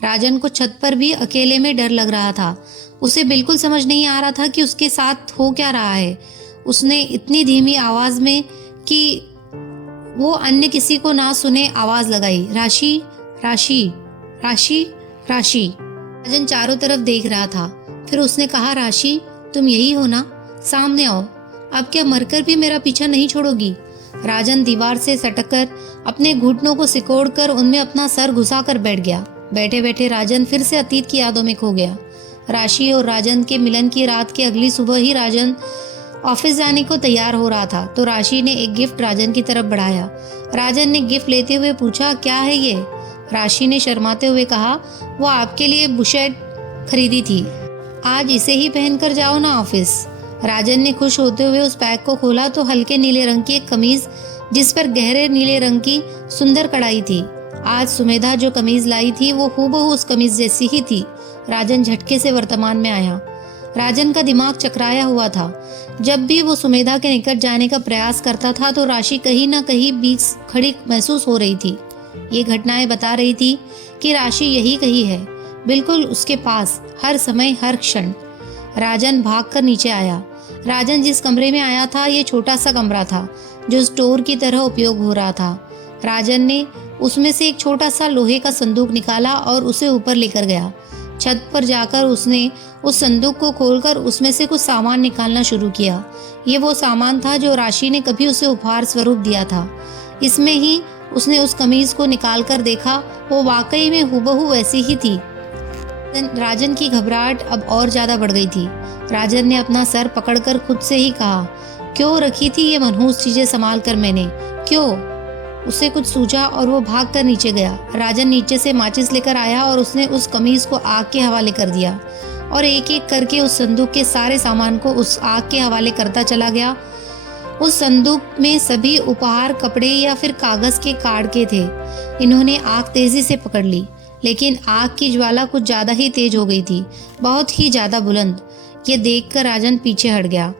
राजन को छत पर भी अकेले में डर लग रहा था। उसे बिल्कुल समझ नहीं आ रहा था कि उसके साथ हो क्या रहा है। उसने इतनी धीमी आवाज में कि वो अन्य किसी को ना सुने आवाज लगाई, राशि राशि राशि राशि। राजन चारों तरफ देख रहा था। फिर उसने कहा, राशि तुम यही हो ना, सामने आओ। अब क्या मरकर भी मेरा पीछा नहीं छोड़ोगी? राजन दीवार से सटकर अपने घुटनों को सिकोड़कर उनमें अपना सर घुसाकर बैठ गया। बैठे बैठे राजन फिर से अतीत की यादों में खो गया। राशि और राजन के मिलन की रात के अगली सुबह ही राजन ऑफिस जाने को तैयार हो रहा था तो राशि ने एक गिफ्ट राजन की तरफ बढ़ाया। राजन ने गिफ्ट लेते हुए पूछा, क्या है ये? राशि ने शर्माते हुए कहा, वो आपके लिए बुशेट खरीदी थी, आज इसे ही पहनकर जाओ ना ऑफिस। राजन ने खुश होते हुए उस बैग को खोला तो हल्के नीले रंग की एक कमीज जिस पर गहरे नीले रंग की सुंदर कढ़ाई थी। आज सुमेधा जो कमीज लाई थी वो हूबहू उस कमीज जैसी ही थी। राजन झटके से वर्तमान में आया। राजन का दिमाग चकराया हुआ था। जब भी वो सुमेधा के निकट जाने का प्रयास करता था तो राशि कहीं न कहीं बीच खड़ी महसूस हो रही थी। ये घटनाएं बता रही थी कि राशि यही कहीं है, बिल्कुल उसके पास, हर समय हर क्षण। राजन भागकर नीचे आया। राजन जिस कमरे में आया था ये छोटा सा कमरा था जो स्टोर की तरह उपयोग हो रहा था। राजन ने उसमें से एक छोटा सा लोहे का संदूक निकाला और उसे ऊपर लेकर गया। छत पर जाकर उसने उस संदूक को खोलकर उसमें से कुछ सामान निकालना शुरू किया। ये वो सामान था जो राशि ने कभी उसे उपहार स्वरूप दिया था। इसमें ही उसने उस कमीज को निकालकर देखा, वो वाकई में हूबहू वैसी ही थी। राजन की घबराहट अब और ज्यादा बढ़ गई थी। राजन ने अपना सर पकड़कर खुद से ही कहा, क्यों रखी थी ये मनहूस चीजें संभाल कर मैंने, क्यों? उसे कुछ सूझा और वो भागकर नीचे गया। राजन नीचे से माचिस लेकर आया और उसने उस कमीज को आग के हवाले कर दिया और एक एक करके उस संदूक के सारे सामान को उस आग के हवाले करता चला गया। उस संदूक में सभी उपहार कपड़े या फिर कागज के कार्ड के थे। इन्होंने आग तेजी से पकड़ ली, लेकिन आग की ज्वाला कुछ ज्यादा ही तेज हो गई थी, बहुत ही ज्यादा बुलंद। ये देखकर राजन पीछे हट गया।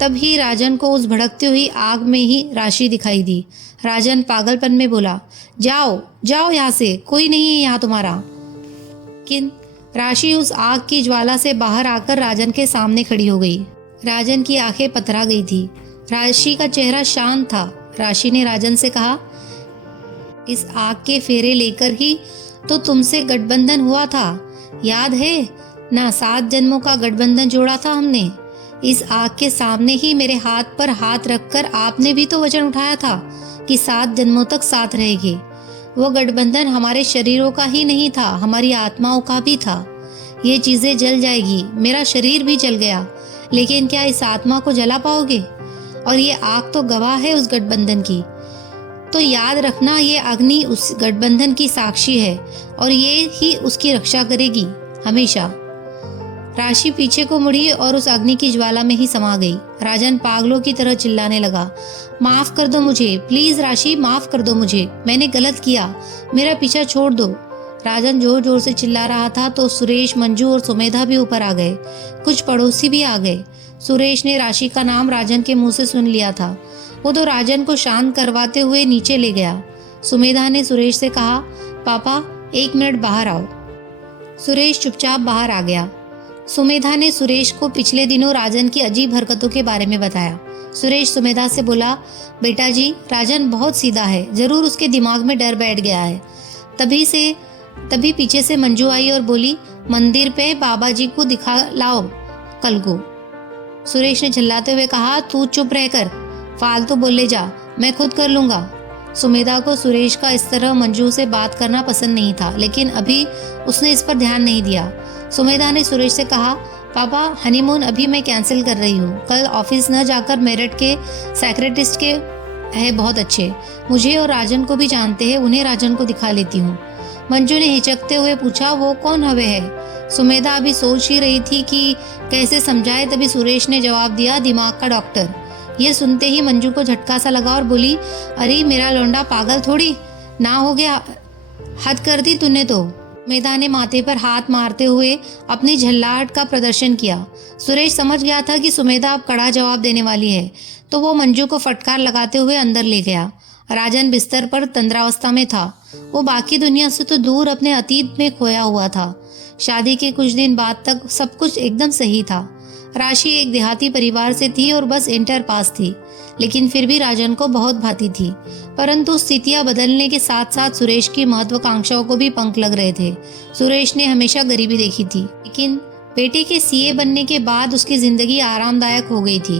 तभी राजन को उस भड़कती हुई आग में ही राशि दिखाई दी। राजन पागलपन में बोला, जाओ जाओ यहाँ से, कोई नहीं है यहाँ तुम्हारा। लेकिन राशि उस आग की ज्वाला से बाहर आकर राजन के सामने खड़ी हो गई। राजन की आंखें पथरा गई थी। राशि का चेहरा शांत था। राशि ने राजन से कहा, इस आग के फेरे लेकर ही तो तुमसे गठबंधन हुआ था, याद है ना? 7 जन्मों का गठबंधन जोड़ा था हमने। इस आग के सामने ही मेरे हाथ पर हाथ रखकर आपने भी तो वचन उठाया था कि 7 जन्मों तक साथ रहेंगे। वो गठबंधन हमारे शरीरों का ही नहीं था, हमारी आत्माओं का भी था। ये चीजें जल जाएगी, मेरा शरीर भी जल गया, लेकिन क्या इस आत्मा को जला पाओगे? और ये आग तो गवाह है उस गठबंधन की। तो याद रखना, ये अग्नि उस गठबंधन की साक्षी है और ये ही उसकी रक्षा करेगी हमेशा। राशि पीछे को मुड़ी और उस अग्नि की ज्वाला में ही समा गई। राजन पागलों की तरह चिल्लाने लगा, माफ कर दो मुझे, प्लीज राशि माफ कर दो मुझे, मैंने गलत किया, मेरा पीछा छोड़ दो। राजन जोर जोर से चिल्ला रहा था तो सुरेश, मंजू और सुमेधा भी ऊपर आ गए। कुछ पड़ोसी भी आ गए। सुरेश ने राशि का नाम राजन के मुंह से सुन लिया था। वो तो राजन को शांत करवाते हुए नीचे ले गया। सुमेधा ने सुरेश से कहा, पापा 1 मिनट बाहर आओ। सुरेश चुपचाप बाहर आ गया। सुमेधा ने सुरेश को पिछले दिनों राजन की अजीब हरकतों के बारे में बताया। सुरेश सुमेधा से बोला, बेटा जी, राजन बहुत सीधा है, जरूर उसके दिमाग में डर बैठ गया है। तभी पीछे से मंजू आई और बोली, मंदिर पे बाबा जी को दिखा लाओ कल को। सुरेश ने चिल्लाते हुए कहा, तू चुप रहकर फालतू बोले जा, मैं खुद कर लूंगा। सुमेधा को सुरेश का इस तरह मंजू से बात करना पसंद नहीं था, लेकिन अभी उसने इस पर ध्यान नहीं दिया। सुमेधा ने सुरेश से कहा, पापा हनीमून अभी मैं कैंसिल कर रही हूँ, कल ऑफिस न जाकर मेरठ के सेक्रेटरिस्ट के है बहुत अच्छे, मुझे और राजन को भी जानते हैं, उन्हें राजन को दिखा लेती हूँ। मंजू ने हिचकते हुए पूछा, वो कौन हवे है? सुमेधा अभी सोच ही रही थी कि कैसे समझाए, तभी सुरेश ने जवाब दिया, दिमाग का डॉक्टर। ये सुनते ही मंजू को झटका सा लगा और बोली, अरे मेरा लौंडा पागल थोड़ी ना हो गया, हद कर दी तूने तो। सुमेधा ने माथे पर हाथ मारते हुए अपनी झल्लाहट का प्रदर्शन किया। सुरेश समझ गया था कि सुमेधा अब कड़ा जवाब देने वाली है, तो वो मंजू को फटकार लगाते हुए अंदर ले गया। राजन बिस्तर पर तंद्रावस्था में था। वो बाकी दुनिया से तो दूर अपने अतीत में खोया हुआ था। शादी के कुछ दिन बाद तक सब कुछ एकदम सही था। राशि एक देहाती परिवार से थी और बस इंटर पास थी, लेकिन फिर भी राजन को बहुत भाती थी। परंतु स्थितियां बदलने के साथ साथ सुरेश की महत्वाकांक्षाओं को भी पंख लग रहे थे। सुरेश ने हमेशा गरीबी देखी थी, लेकिन बेटे के सीए बनने के बाद उसकी जिंदगी आरामदायक हो गई थी।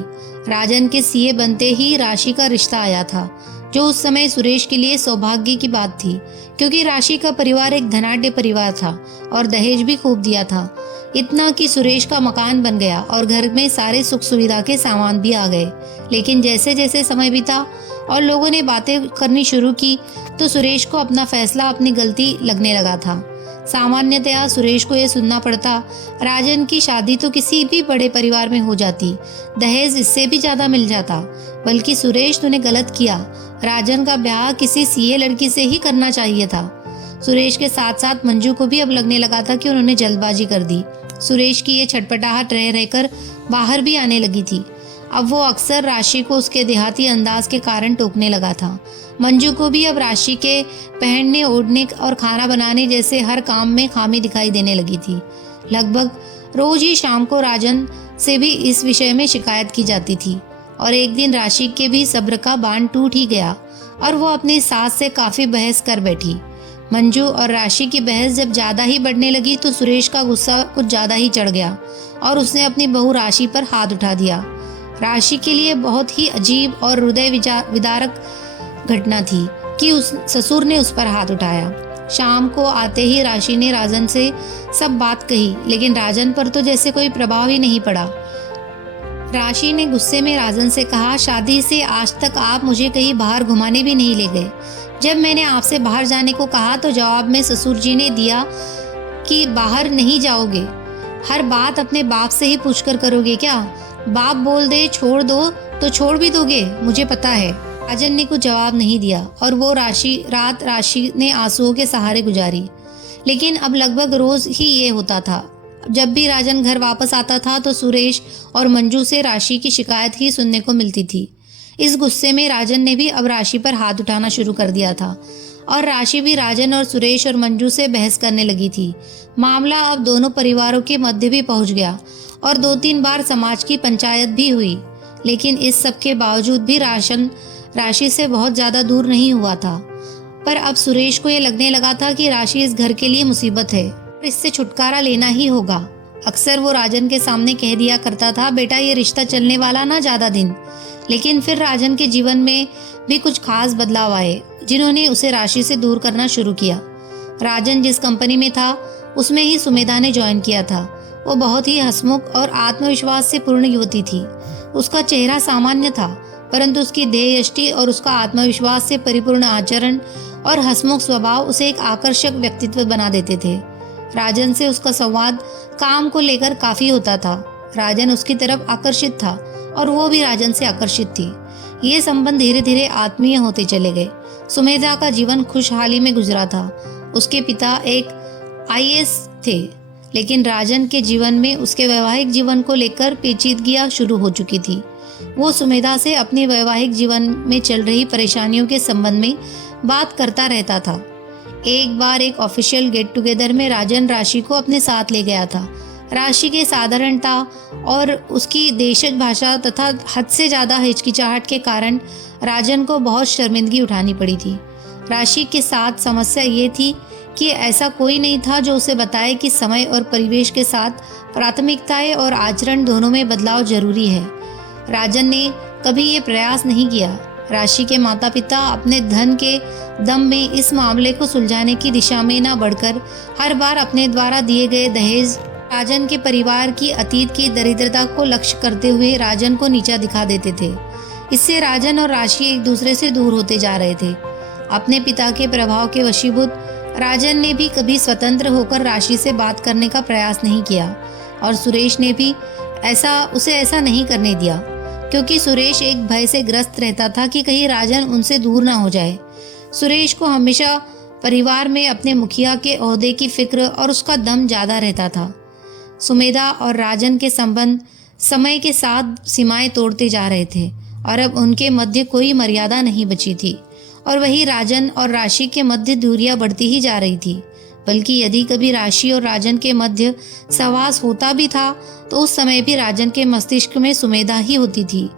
राजन के सीए बनते ही राशि का रिश्ता आया था, जो उस समय सुरेश के लिए सौभाग्य की बात थी, क्योंकि राशि का परिवार एक धनाढ्य परिवार था और दहेज भी खूब दिया था। इतना कि सुरेश का मकान बन गया और घर में सारे सुख सुविधा के सामान भी आ गए। लेकिन जैसे जैसे समय बीता और लोगों ने बातें करनी शुरू की, तो सुरेश को अपना फैसला अपनी गलती लगने लगा था। सामान्यतया सुरेश को यह सुनना पड़ता, राजन की शादी तो किसी भी बड़े परिवार में हो जाती, दहेज इससे भी ज्यादा मिल जाता। बल्कि सुरेश, तूने गलत किया, राजन का ब्याह किसी सीए लड़की से ही करना चाहिए था। सुरेश के साथ साथ मंजू को भी अब लगने लगा था कि उन्होंने जल्दबाजी कर दी। सुरेश की ये छटपटाहट रह रहकर बाहर भी आने लगी थी। अब वो अक्सर राशि को उसके देहाती अंदाज के कारण टोकने लगा था। मंजू को भी अब राशि के पहनने, ओढ़ने और खाना बनाने जैसे हर काम में खामी दिखाई देने लगी थी। लगभग रोज ही शाम को राजन से भी इस विषय में शिकायत की जाती थी और एक दिन राशि के भी सब्र का बांध टूट ही गया और वो अपनी सास से काफी बहस कर बैठी। मंजू और राशि की बहस जब ज्यादा ही बढ़ने लगी तो सुरेश का गुस्सा कुछ ज्यादा ही चढ़ गया और उसने अपनी बहू राशि पर हाथ उठा दिया। राशि के लिए बहुत ही अजीब और हृदय विदारक घटना थी कि उस ससुर ने उस पर हाथ उठाया। शाम को आते ही राशि ने राजन से सब बात कही, लेकिन राजन पर तो जैसे कोई प्रभाव ही नहीं पड़ा। राशि ने गुस्से में राजन से कहा, शादी से आज तक आप मुझे कहीं बाहर घुमाने भी नहीं ले गए। जब मैंने आपसे बाहर जाने को कहा तो जवाब में ससुर जी ने दिया कि बाहर नहीं जाओगे, हर बात अपने बाप से ही पूछकर करोगे क्या? बाप बोल दे छोड़ दो तो छोड़ भी दोगे, मुझे पता है। राजन ने कुछ जवाब नहीं दिया और वो राशि ने आंसुओं के सहारे गुजारी। लेकिन अब लगभग रोज ही ये होता था। जब भी राजन घर वापस आता था तो सुरेश और मंजू से राशि की शिकायत ही सुनने को मिलती थी। इस गुस्से में राजन ने भी अब राशि पर हाथ उठाना शुरू कर दिया था और राशि भी राजन और सुरेश और मंजू से बहस करने लगी थी। मामला अब दोनों परिवारों के मध्य भी पहुंच गया और 2-3 बार समाज की पंचायत भी हुई। लेकिन इस सब के बावजूद भी राशि से बहुत ज्यादा दूर नहीं हुआ था। पर अब सुरेश को यह लगने लगा था कि राशि इस घर के लिए मुसीबत है और इससे छुटकारा लेना ही होगा। अक्सर वो राजन के सामने कह दिया करता था, बेटा ये रिश्ता चलने वाला ना ज्यादा दिन। लेकिन फिर राजन के जीवन में भी कुछ खास बदलाव आए जिन्होंने उसे राशि से दूर करना शुरू किया। राजन जिस कंपनी में था उसमें ही सुमेधा ने ज्वाइन किया था। वो बहुत ही हंसमुख और आत्मविश्वास से पूर्ण युवती थी। उसका चेहरा सामान्य था, परंतु उसकी देह यष्टि और उसका आत्मविश्वास से परिपूर्ण आचरण और हंसमुख स्वभाव उसे एक आकर्षक व्यक्तित्व बना देते थे। राजन से उसका संवाद काम को लेकर काफी होता था। राजन उसकी तरफ आकर्षित था और वो भी राजन से आकर्षित थी। ये संबंध धीरे धीरे आत्मीय होते चले गए। सुमेधा का जीवन खुशहाली में गुजरा था। उसके पिता एक आईएएस थे, लेकिन राजन के जीवन में उसके वैवाहिक जीवन को लेकर पेचीदगियां शुरू हो चुकी थी। वो सुमेधा से अपने वैवाहिक जीवन में चल रही परेशानियों के संबंध में बात करता रहता था। एक बार एक ऑफिशियल गेट टुगेदर में राजन राशि को अपने साथ ले गया था। राशि के साधारणता और उसकी देशज भाषा तथा हद से ज्यादा हिचकिचाहट के कारण राजन को बहुत शर्मिंदगी उठानी पड़ी थी। राशि के साथ समस्या ये थी कि ऐसा कोई नहीं था जो उसे बताए कि समय और परिवेश के साथ प्राथमिकताएं और आचरण दोनों में बदलाव जरूरी है। राजन ने कभी ये प्रयास नहीं किया। राशि के माता पिता अपने धन के दम में इस मामले को सुलझाने की दिशा में न बढ़कर हर बार अपने द्वारा दिए गए दहेज, राजन के परिवार की अतीत की दरिद्रता को लक्ष्य करते हुए राजन को नीचा दिखा देते थे। इससे राजन और राशि एक दूसरे से दूर होते जा रहे थे। अपने पिता के प्रभाव के वशीभूत राजन ने भी कभी स्वतंत्र होकर राशि से बात करने का प्रयास नहीं किया और सुरेश ने भी उसे ऐसा नहीं करने दिया, क्योंकि सुरेश एक भय से ग्रस्त रहता था कि कहीं राजन उनसे दूर ना हो जाए। सुरेश को हमेशा परिवार में अपने मुखिया के ओहदे की फिक्र और उसका दम ज्यादा रहता था। सुमेधा और राजन के संबंध समय के साथ सीमाएं तोड़ते जा रहे थे और अब उनके मध्य कोई मर्यादा नहीं बची थी और वही राजन और राशि के मध्य दूरियां बढ़ती ही जा रही थी। बल्कि यदि कभी राशि और राजन के मध्य सहवास होता भी था तो उस समय भी राजन के मस्तिष्क में सुमेधा ही होती थी।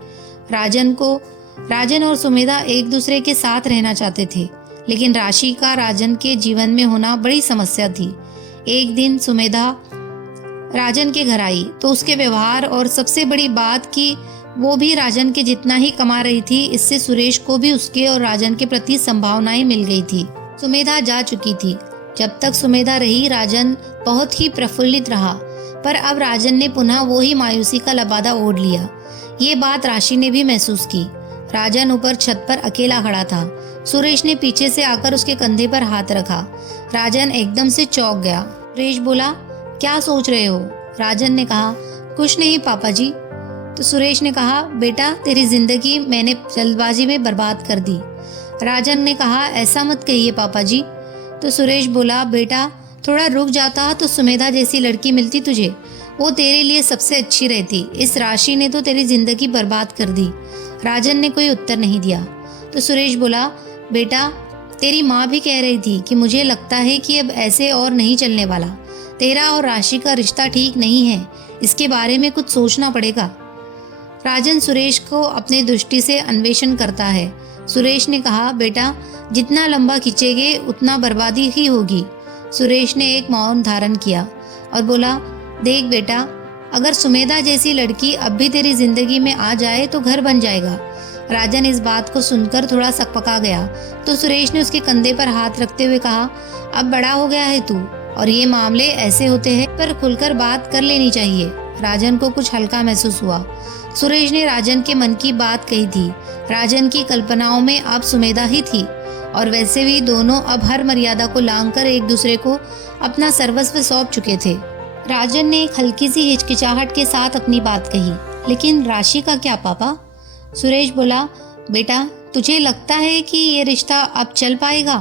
राजन और सुमेधा एक दूसरे के साथ रहना चाहते थे, लेकिन राशि का राजन के जीवन में होना बड़ी समस्या थी। एक दिन सुमेधा राजन के घर आई तो उसके व्यवहार और सबसे बड़ी बात कि वो भी राजन के जितना ही कमा रही थी, इससे सुरेश को भी उसके और राजन के प्रति संभावनाएं मिल गई थी। सुमेधा जा चुकी थी। जब तक सुमेधा रही राजन बहुत ही प्रफुल्लित रहा, पर अब राजन ने पुनः वो ही मायूसी का लबादा ओढ़ लिया। ये बात राशि ने भी महसूस की। राजन ऊपर छत पर अकेला खड़ा था। सुरेश ने पीछे से आकर उसके कंधे पर हाथ रखा। राजन एकदम से चौंक गया। सुरेश बोला, क्या सोच रहे हो? राजन ने कहा, कुछ नहीं पापा जी। तो सुरेश ने कहा, बेटा तेरी जिंदगी मैंने जल्दबाजी में बर्बाद कर दी। राजन ने कहा, ऐसा मत कहिए पापा जी। तो सुरेश बोला, बेटा थोड़ा रुक जाता तो सुमेधा जैसी लड़की मिलती तुझे, वो तेरे लिए सबसे अच्छी रहती। इस राशि ने तो तेरी जिंदगी बर्बाद कर दी। राजन ने कोई उत्तर नहीं दिया। तो सुरेश बोला, बेटा तेरी माँ भी कह रही थी कि मुझे लगता है कि अब ऐसे और नहीं चलने वाला। तेरा और राशि का रिश्ता ठीक नहीं है, इसके बारे में कुछ सोचना पड़ेगा। राजन सुरेश को अपने दृष्टि से अन्वेषण करता है। सुरेश ने कहा, बेटा जितना लंबा खींचेगे उतना बर्बादी ही होगी। सुरेश ने एक मौन धारण किया और बोला, देख बेटा, अगर सुमेधा जैसी लड़की अब भी तेरी जिंदगी में आ जाए तो घर बन जाएगा। राजन इस बात को सुनकर थोड़ा सकपका गया। तो सुरेश ने उसके कंधे पर हाथ रखते हुए कहा, अब बड़ा हो गया है तू, और ये मामले ऐसे होते हैं पर खुलकर बात कर लेनी चाहिए। राजन को कुछ हल्का महसूस हुआ। सुरेश ने राजन के मन की बात कही थी। राजन की कल्पनाओं में अब सुमेधा ही थी, और वैसे भी दोनों अब हर मर्यादा को लांघकर एक दूसरे को अपना सर्वस्व सौंप चुके थे। राजन ने एक हल्की सी हिचकिचाहट के साथ अपनी बात कही, लेकिन राशि का क्या पापा? सुरेश बोला, बेटा तुझे लगता है कि ये रिश्ता अब चल पाएगा?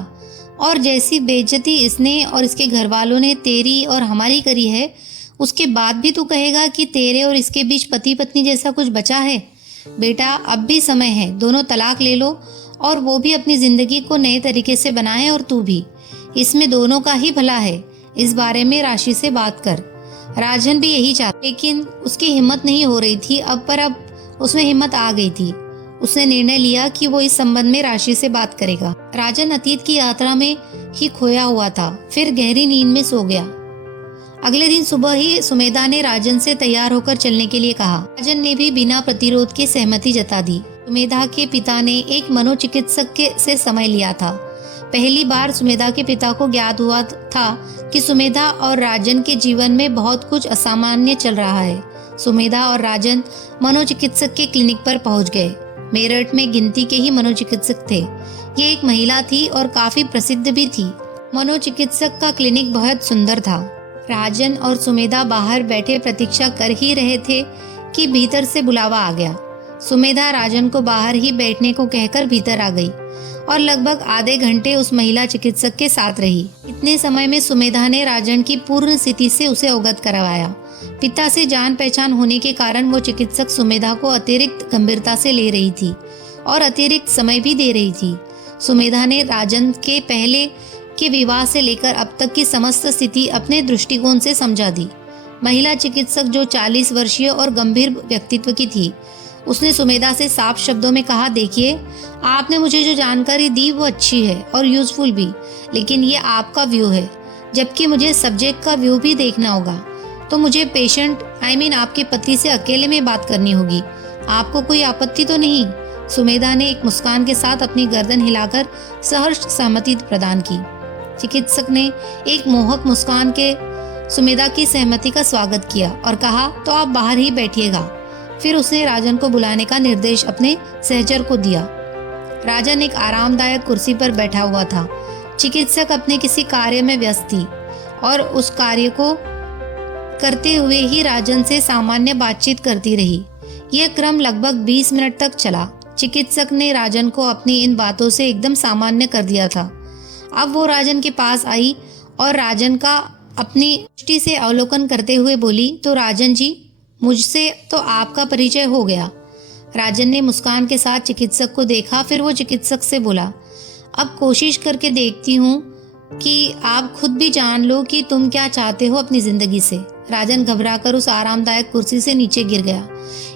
और जैसी बेइज्जती इसने और इसके घर वालों ने तेरी और हमारी करी है, उसके बाद भी तू कहेगा कि तेरे और इसके बीच पति पत्नी जैसा कुछ बचा है? बेटा अब भी समय है, दोनों तलाक ले लो और वो भी अपनी जिंदगी को नए तरीके से बनाए और तू भी। इसमें दोनों का ही भला है। इस बारे में राशि से बात कर। राजन भी यही चाहता, लेकिन उसकी हिम्मत नहीं हो रही थी। अब उसमें हिम्मत आ गई थी। उसने निर्णय लिया कि वो इस संबंध में राशि से बात करेगा। राजन अतीत की यात्रा में ही खोया हुआ था, फिर गहरी नींद में सो गया। अगले दिन सुबह ही सुमेधा ने राजन से तैयार होकर चलने के लिए कहा। राजन ने भी बिना प्रतिरोध के सहमति जता दी। सुमेधा के पिता ने एक मनोचिकित्सक से समय लिया था। पहली बार सुमेधा के पिता को ज्ञात हुआ था कि सुमेधा और राजन के जीवन में बहुत कुछ असामान्य चल रहा है। सुमेधा और राजन मनोचिकित्सक के क्लिनिक पर पहुंच गए। मेरठ में गिनती के ही मनोचिकित्सक थे। ये एक महिला थी और काफी प्रसिद्ध भी थी। मनोचिकित्सक का क्लिनिक बहुत सुंदर था। राजन और सुमेधा बाहर बैठे प्रतीक्षा कर ही रहे थे कि भीतर से बुलावा आ गया। सुमेधा राजन को बाहर ही बैठने को कहकर भीतर आ गई और लगभग आधे घंटे उस महिला चिकित्सक के साथ रही। इतने समय में सुमेधा ने राजन की पूर्ण स्थिति से उसे अवगत करवाया। पिता से जान पहचान होने के कारण वो चिकित्सक सुमेधा को अतिरिक्त गंभीरता से ले रही थी और अतिरिक्त समय भी दे रही थी। सुमेधा ने राजन के पहले के विवाह से लेकर अब तक की समस्त स्थिति अपने दृष्टिकोण से समझा दी। महिला चिकित्सक जो 40 वर्षीय और गंभीर व्यक्तित्व की थी, उसने सुमेधा से साफ शब्दों में कहा, देखिए आपने मुझे जो जानकारी दी वो अच्छी है और यूजफुल भी, लेकिन ये आपका व्यू है, जबकि मुझे सब्जेक्ट का व्यू भी देखना होगा। तो मुझे पेशेंट आपके पति से अकेले में बात करनी होगी। आपको कोई आपत्ति तो नहीं? सुमेधा ने एक मुस्कान के साथ अपनी गर्दन हिलाकर सहर्ष सहमति प्रदान की। चिकित्सक ने एक मोहक मुस्कान के सुमेधा की सहमति का स्वागत किया और कहा, तो आप बाहर ही बैठिएगा। फिर उसने राजन को बुलाने का निर्देश अपने सहचर को दिया। राजन एक आरामदायक कुर्सी पर बैठा हुआ था। चिकित्सक अपने किसी कार्य में व्यस्त थी और उस कार्य को करते हुए ही राजन से सामान्य बातचीत करती रही। यह क्रम लगभग 20 मिनट तक चला। चिकित्सक ने राजन को अपनी इन बातों से एकदम सामान्य कर दिया था। अब वो राजन के पास आई और राजन का अपनी दृष्टि से अवलोकन करते हुए बोली, तो राजन जी, मुझसे तो आपका परिचय हो गया। राजन ने मुस्कान के साथ चिकित्सक को देखा, फिर वो चिकित्सक से बोला, अब कोशिश करके देखती हूँ कि आप खुद भी जान लो कि तुम क्या चाहते हो अपनी जिंदगी से। राजन घबराकर उस आरामदायक कुर्सी से नीचे गिर गया।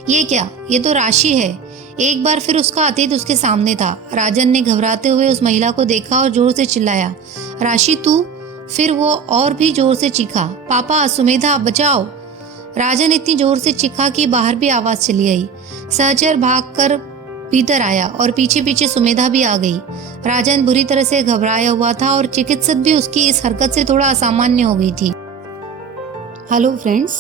ये क्या? ये तो राशि है। एक बार फिर उसका अतीत उसके सामने था। राजन ने घबराते हुए उस महिला को देखा और जोर से चिल्लाया, राशि तू? फिर वो और भी जोर से चीखा, पापा, सुमेधा, बचाओ। राजन इतनी जोर से चीखा कि बाहर भी आवाज चली आई। सहचर भागकर भीतर आया और पीछे पीछे सुमेधा भी आ गई। राजन बुरी तरह से घबराया हुआ था और चिकित्सक भी उसकी इस हरकत से थोड़ा असामान्य हो गई थी। हेलो फ्रेंड्स,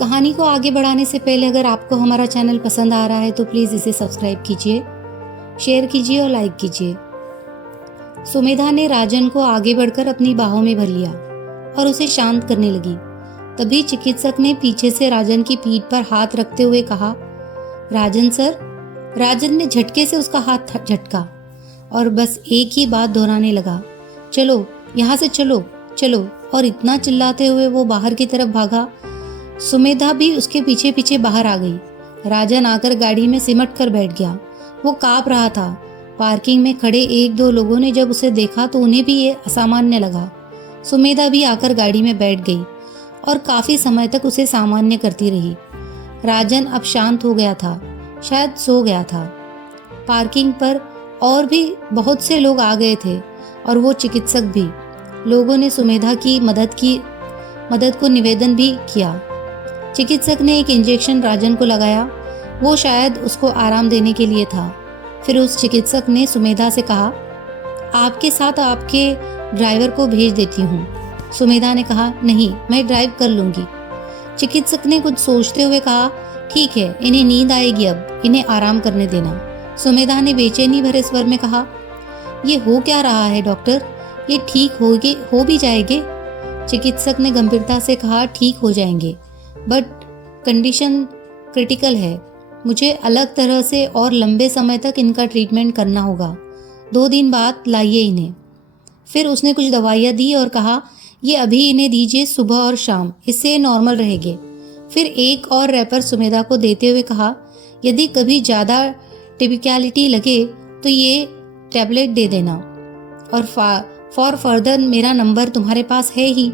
कहानी को आगे बढ़ाने से पहले अगर आपको हमारा चैनल पसंद आ रहा है तो प्लीज़ इसे सब्सक्राइब कीजिए, शेयर कीजिए और लाइक कीजिए। सुमेधा ने राजन को आगे बढ़कर अपनी बाहों में भर लिया और उसे शांत करने लगी। तभी चिकित्सक ने पीछे से राजन की पीठ पर हाथ रखते हुए कहा, राजन सर। राजन ने झटके से उसका हाथ झटका और बस एक ही बात दोहराने लगा, चलो यहाँ से, चलो चलो। और इतना चिल्लाते हुए वो बाहर की तरफ भागा। सुमेधा भी उसके पीछे पीछे बाहर आ गई। राजन आकर गाड़ी में सिमट कर बैठ गया। वो कांप रहा था। पार्किंग में खड़े एक दो लोगों ने जब उसे देखा तो उन्हें भी ये असामान्य लगा। सुमेधा भी आकर गाड़ी में बैठ गई और काफी समय तक उसे सामान्य करती रही। राजन अब शांत हो गया था, शायद सो गया था। पार्किंग पर और भी बहुत से लोग आ गए थे और वो चिकित्सक भी। लोगों ने सुमेधा की मदद को निवेदन भी किया। चिकित्सक ने एक इंजेक्शन राजन को लगाया। वो शायद उसको आराम देने के लिए था। फिर उस चिकित्सक ने सुमेधा से कहा, आपके साथ आपके ड्राइवर को भेज देती हूँ। सुमेधा ने कहा, नहीं, मैं ड्राइव कर लूंगी। चिकित्सक ने कुछ सोचते हुए कहा, ठीक है, इन्हें नींद आएगी, अब इन्हें आराम करने देना। सुमेधा ने बेचैनी भरे स्वर में कहा, ये हो क्या रहा है डॉक्टर? ये ठीक हो भी जाएंगे? चिकित्सक ने गंभीरता से कहा, ठीक हो जाएंगे, बट कंडीशन क्रिटिकल है। मुझे अलग तरह से और लंबे समय तक इनका ट्रीटमेंट करना होगा। 2 दिन बाद लाइए इन्हें। फिर उसने कुछ दवाइयाँ दी और कहा, ये अभी इन्हें दीजिए, सुबह और शाम, इससे नॉर्मल रहेंगे। फिर एक और रैपर सुमेधा को देते हुए कहा, यदि कभी ज़्यादा टिपिकलिटी लगे तो ये टैबलेट दे देना, और फॉर फर्दर मेरा नंबर तुम्हारे पास है ही।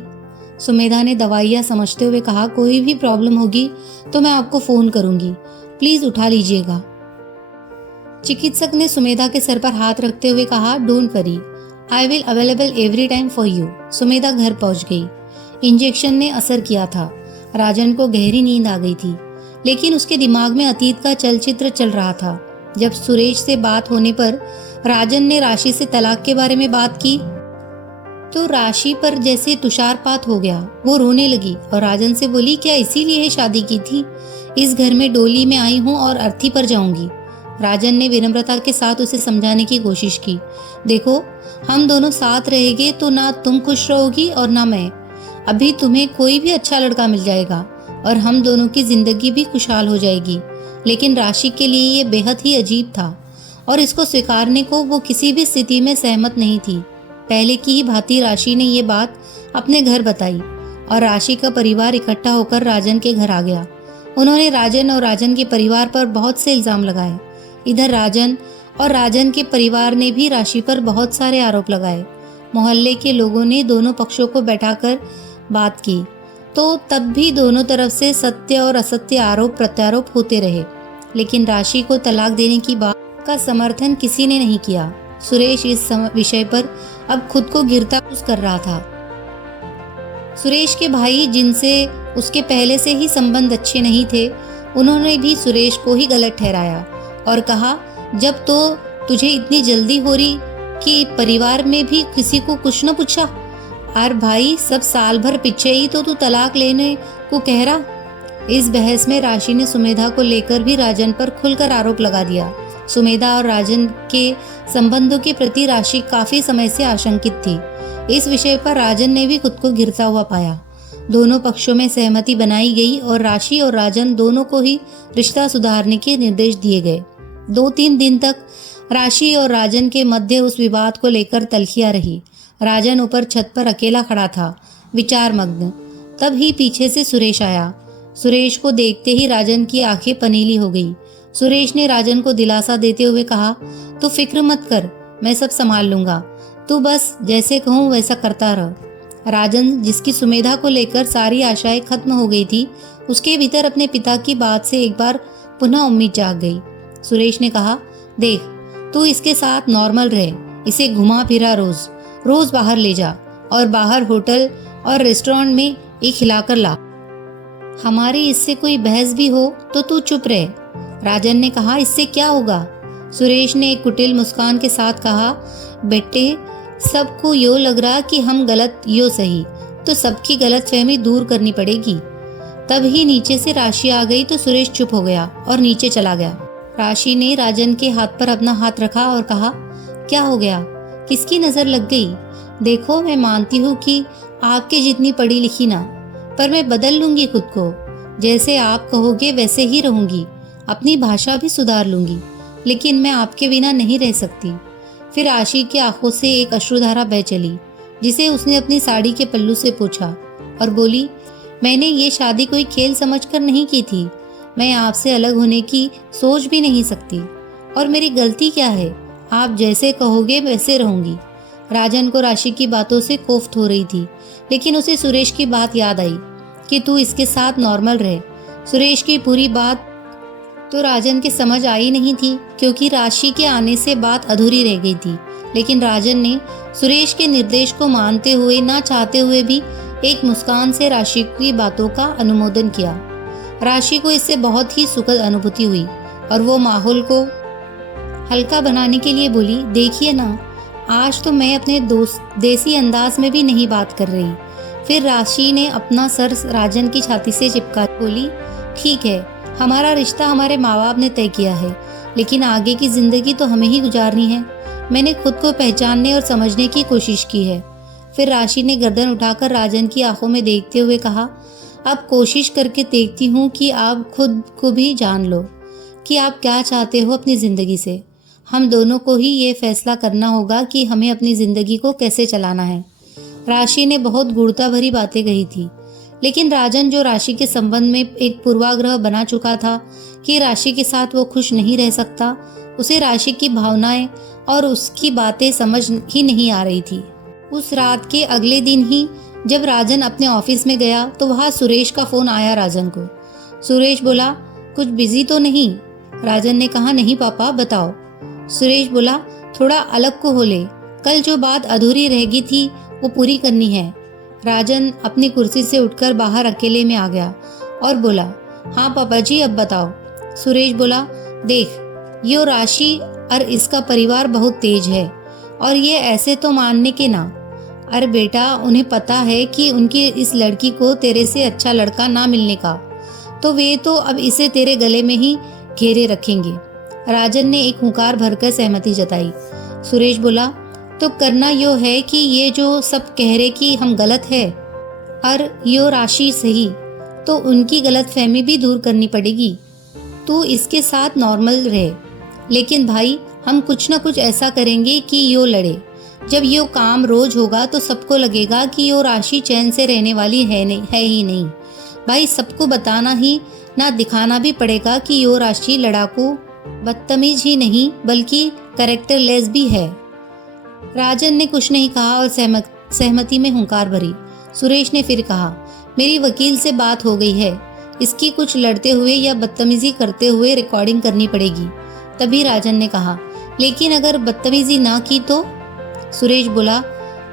सुमेधा ने दवाइयाँ समझते हुए कहा, कोई भी प्रॉब्लम होगी तो मैं आपको फ़ोन करूंगी, प्लीज़ उठा लीजिएगा। चिकित्सक ने सुमेधा के सर पर हाथ रखते हुए कहा, don't worry, I will available every time for you. Sumedha घर पहुंच गई। इंजेक्शन ने असर किया था। राजन को गहरी नींद आ गई थी, लेकिन उसके दिमाग में अतीत का चलचित्र चल रहा था। जब सुरेश से बात होने पर राजन ने राशि से तलाक के बारे में बात की तो राशि पर जैसे तुषारपात हो गया। वो रोने लगी और राजन से बोली, क्या इसीलिए शादी की थी? इस घर में डोली में आई हूँ और अर्थी पर जाऊंगी। राजन ने विनम्रता के साथ उसे समझाने की कोशिश की, देखो, हम दोनों साथ रहेंगे तो ना तुम खुश रहोगी और ना मैं। अभी तुम्हें कोई भी अच्छा लड़का मिल जाएगा और हम दोनों की जिंदगी भी खुशहाल हो जाएगी। लेकिन राशि के लिए ये बेहद ही अजीब था और इसको स्वीकारने को वो किसी भी स्थिति में सहमत नहीं थी। पहले की ही भांति राशि ने ये बात अपने घर बताई और राशि का परिवार इकट्ठा होकर राजन के घर आ गया। उन्होंने राजन और राजन के परिवार पर बहुत से इल्जाम लगाए। इधर राजन और राजन के परिवार ने भी राशि पर बहुत सारे आरोप लगाए। मोहल्ले के लोगों ने दोनों पक्षों को बैठाकर बात की तो तब भी दोनों तरफ से सत्य और असत्य आरोप प्रत्यारोप होते रहे, लेकिन राशि को तलाक देने की बात का समर्थन किसी ने नहीं किया। सुरेश इस विषय पर अब खुद को गिरता महसूस कर रहा था। सुरेश के भाई, जिनसे उसके पहले से ही संबंध अच्छे नहीं थे, उन्होंने भी सुरेश को ही गलत ठहराया और कहा, जब तो तुझे इतनी जल्दी हो रही कि परिवार में भी किसी को कुछ न पूछा। और भाई, सब साल भर पीछे ही तो तू तलाक लेने को कह रहा। इस बहस में राशि ने सुमेधा को लेकर भी राजन पर खुलकर आरोप लगा दिया। सुमेधा और राजन के संबंधों के प्रति राशि काफी समय से आशंकित थी। इस विषय पर राजन ने भी खुद को घिरता हुआ पाया। दोनों पक्षों में सहमति बनाई गई और राशि और राजन दोनों को ही रिश्ता सुधारने के निर्देश दिए गए। 2-3 दिन तक राशि और राजन के मध्य उस विवाद को लेकर तल्खियां रही। राजन ऊपर छत पर अकेला खड़ा था, विचार मग्न। तब ही पीछे से सुरेश आया। सुरेश को देखते ही राजन की आंखें पनीली हो गई। सुरेश ने राजन को दिलासा देते हुए कहा, तो फिक्र मत कर, मैं सब संभाल लूँगा, तू बस जैसे कहूँ वैसा करता रह। राजन, जिसकी सुमेधा को लेकर सारी आशाएं खत्म हो गई थी, उसके भीतर अपने पिता की बात से एक बार पुनः उम्मीद जाग गई। सुरेश ने कहा, देख, तू इसके साथ नॉर्मल रहे, इसे घुमा फिरा रोज रोज बाहर ले जा और बाहर होटल और रेस्टोरेंट में एक खिलाकर ला। हमारी इससे कोई बहस भी हो तो तू चुप रहे। राजन ने कहा, इससे क्या होगा? सुरेश ने एक कुटिल मुस्कान के साथ कहा, बेटे, सबको यो लग रहा कि हम गलत यो सही, तो सबकी गलतफहमी दूर करनी पड़ेगी। तब ही नीचे से राशि आ गई तो सुरेश चुप हो गया और नीचे चला गया। राशि ने राजन के हाथ पर अपना हाथ रखा और कहा, क्या हो गया? किसकी नजर लग गई? देखो, मैं मानती हूँ कि आपके जितनी पढ़ी लिखी ना, पर मैं बदल लूंगी खुद को। जैसे आप कहोगे वैसे ही रहूंगी, अपनी भाषा भी सुधार लूंगी, लेकिन मैं आपके बिना नहीं रह सकती। फिर राशि की आंखों से एक अश्रुधारा बह चली, जिसे उसने अपनी साड़ी के पल्लू से पोंछा और बोली, मैंने ये शादी कोई खेल समझकर नहीं की थी। मैं आपसे अलग होने की सोच भी नहीं सकती, और मेरी गलती क्या है? आप जैसे कहोगे वैसे रहूंगी। राजन को राशि की बातों से कोफ्त हो रही थी, लेकिन उसे सुरेश की बात याद आई कि तू इसके साथ नॉर्मल रहे। सुरेश की पूरी बात तो राजन के समझ आई नहीं थी, क्योंकि राशि के आने से बात अधूरी रह गई थी। लेकिन राजन ने सुरेश के निर्देश को मानते हुए, ना चाहते हुए भी, एक मुस्कान से राशि की बातों का अनुमोदन किया। राशि को इससे बहुत ही सुखद अनुभूति हुई और वो माहौल को हल्का बनाने के लिए बोली, देखिए ना, आज तो मैं अपने देसी अंदाज में भी नहीं बात कर रही। फिर राशि ने अपना सर राजन की छाती से चिपका बोली, ठीक है, हमारा रिश्ता हमारे माँ बाप ने तय किया है, लेकिन आगे की जिंदगी तो हमें ही गुजारनी है। मैंने खुद को पहचानने और समझने की कोशिश की है। फिर राशि ने गर्दन उठाकर राजन की आंखों में देखते हुए कहा, अब कोशिश करके देखती हूँ कि आप खुद को भी जान लो कि आप क्या चाहते हो अपनी ज़िंदगी से। हम दोनों को ही ये फैसला करना होगा कि हमें अपनी ज़िंदगी को कैसे चलाना है। राशि ने बहुत गूढ़ता भरी बातें कही थी, लेकिन राजन, जो राशि के संबंध में एक पूर्वाग्रह बना चुका था कि राशि के साथ वो खुश नहीं रह सकता, उसे राशि की भावनाएं और उसकी बातें समझ ही नहीं आ रही थी। उस रात के अगले दिन ही जब राजन अपने ऑफिस में गया तो वहाँ सुरेश का फोन आया राजन को। सुरेश बोला, कुछ बिजी तो नहीं? राजन ने कहा, नहीं पापा, बताओ। सुरेश बोला, थोड़ा अलग को हो ले, कल जो बात अधूरी रह गई थी वो पूरी करनी है। राजन अपनी कुर्सी से उठकर बाहर अकेले में आ गया और बोला, हाँ पापा जी, अब बताओ। सुरेश बोला, देख, यो राशि और इसका परिवार बहुत तेज है, और ये ऐसे तो मानने के ना। अरे बेटा, उन्हें पता है कि उनकी इस लड़की को तेरे से अच्छा लड़का ना मिलने का, तो वे तो अब इसे तेरे गले में ही घेरे रखेंगे। राजन ने एक हुंकार भरकर सहमति जताई। सुरेश बोला, तो करना यो है कि ये जो सब कह रहे कि हम गलत है और यो राशि सही, तो उनकी गलत फहमी भी दूर करनी पड़ेगी। तू इसके साथ नॉर्मल रहे, लेकिन भाई, हम कुछ ना कुछ ऐसा करेंगे कि यो लड़े। जब यो काम रोज होगा तो सबको लगेगा कि यो राशि चैन से रहने वाली है ही नहीं। भाई, सबको बताना ही ना दिखाना भी पड़ेगा कि यो राशि लड़ाकू, बदतमीज ही नहीं बल्कि कैरेक्टरलेस भी है। राजन ने कुछ नहीं कहा और सहमति में हुंकार भरी। सुरेश ने फिर कहा, मेरी वकील से बात हो गई है, इसकी कुछ लड़ते हुए या बदतमीजी करते हुए रिकॉर्डिंग करनी पड़ेगी। तभी राजन ने कहा, लेकिन अगर बदतमीजी ना की तो? सुरेश बोला,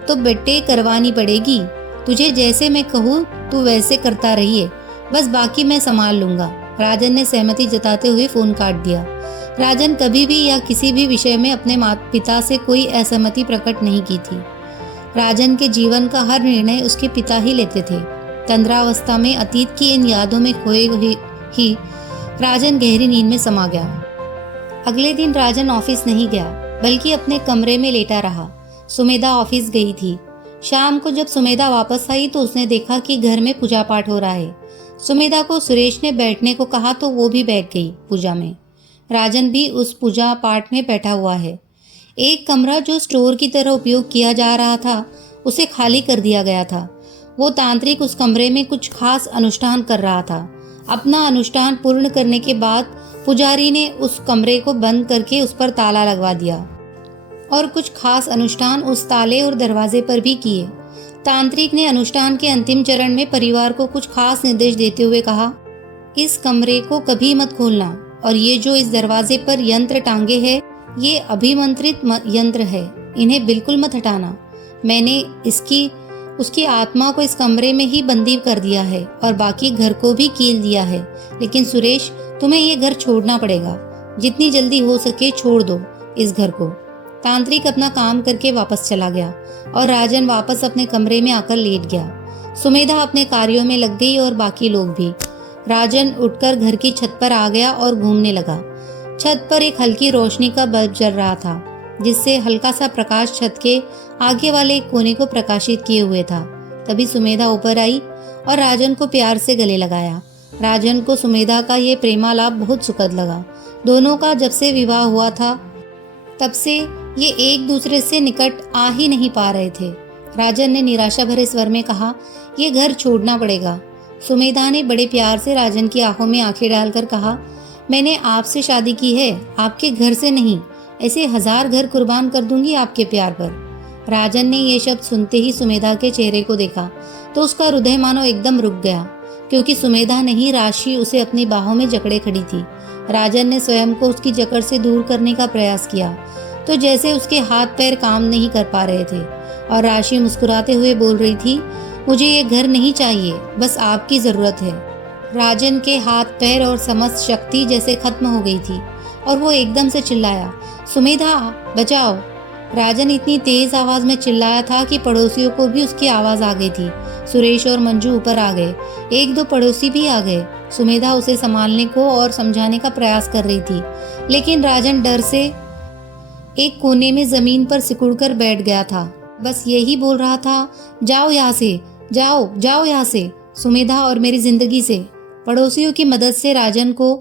तो बेटे करवानी पड़ेगी। तुझे जैसे मैं कहूँ तू वैसे करता रहिए, बस बाकी मैं संभाल लूंगा। राजन ने सहमति जताते हुए फोन काट दिया। राजन कभी भी या किसी भी विषय में अपने माता पिता से कोई असहमति प्रकट नहीं की थी। राजन के जीवन का हर निर्णय उसके पिता ही लेते थे। तंद्रावस्था में अतीत की इन यादों में खोए ही राजन गहरी नींद में समा गया। अगले दिन राजन ऑफिस नहीं गया, बल्कि अपने कमरे में लेटा रहा। सुमेधा ऑफिस गई थी। शाम को जब सुमेधा वापस आई तो उसने देखा कि घर में पूजा पाठ हो रहा है। सुमेधा को सुरेश ने बैठने को कहा तो वो भी बैठ गई पूजा में। राजन भी उस पूजा पाठ में बैठा हुआ है। एक कमरा जो स्टोर की तरह उपयोग किया जा रहा था, उसे खाली कर दिया गया था। वो तांत्रिक उस कमरे में कुछ खास अनुष्ठान कर रहा था। अपना अनुष्ठान पूर्ण करने के बाद पुजारी ने उस कमरे को बंद करके उस पर ताला लगवा दिया। और कुछ खास अनुष्ठान उस ताले और दरवाजे पर भी किए। तांत्रिक ने अनुष्ठान के अंतिम चरण में परिवार को कुछ खास निर्देश देते हुए कहा, इस कमरे को कभी मत खोलना, और ये जो इस दरवाजे पर यंत्र टांगे हैं, ये अभिमंत्रित यंत्र है, इन्हें बिल्कुल मत हटाना। मैंने उसकी आत्मा को इस कमरे में ही बंदी कर दिया है और बाकी घर को भी कील दिया है। लेकिन सुरेश, तुम्हें ये घर छोड़ना पड़ेगा, जितनी जल्दी हो सके छोड़ दो इस घर को। तांत्रिक अपना काम करके वापस चला गया और राजन वापस अपने कमरे में आकर लेट गया। सुमेधा अपने कार्यों में लग गई और बाकी लोग भी। राजन उठकर घर की छत पर आ गया और घूमने लगा। छत पर एक हल्की रोशनी का बल्ब जल रहा था, जिससे हल्का सा प्रकाश छत के आगे वाले एक कोने को प्रकाशित किए हुए था। तभी सुमेधा ऊपर आई और राजन को प्यार से गले लगाया। राजन को सुमेधा का ये प्रेमालाप बहुत सुखद लगा। दोनों का जब से विवाह हुआ था तब से ये एक दूसरे से निकट आ ही नहीं पा रहे थे। राजन ने निराशा भरे स्वर में कहा, ये घर छोड़ना पड़ेगा। सुमेधा ने बड़े प्यार से राजन की आंखों में आंखें डालकर कहा, मैंने आपसे शादी की है, आपके घर से नहीं। ऐसे 1000 घर कुर्बान कर दूंगी आपके प्यार पर। राजन ने ये शब्द सुनते ही सुमेधा के चेहरे को देखा तो उसका हृदय मानो एकदम रुक गया, क्योंकि सुमेधा नहीं, राशि उसे अपनी बाहों में जकड़े खड़ी थी। राजन ने स्वयं को उसकी जकड़ से दूर करने का प्रयास किया तो जैसे उसके हाथ पैर काम नहीं कर पा रहे थे, और राशि मुस्कुराते हुए बोल रही थी, मुझे ये घर नहीं चाहिए, बस आपकी जरूरत है। राजन के हाथ पैर और समस्त शक्ति जैसे खत्म हो गई थी और वो एकदम से चिल्लाया, सुमेधा बचाओ। राजन इतनी तेज आवाज में चिल्लाया था कि पड़ोसियों को भी उसकी आवाज आ गई थी। सुरेश और मंजू ऊपर आ गए, 1-2 पड़ोसी भी आ गए। सुमेधा उसे संभालने को और समझाने का प्रयास कर रही थी, लेकिन राजन डर से एक कोने में जमीन पर सिकुड़कर बैठ गया था। बस यही बोल रहा था, जाओ यहाँ से, जाओ जाओ यहाँ से, सुमेधा और मेरी जिंदगी से। पड़ोसियों की मदद से राजन को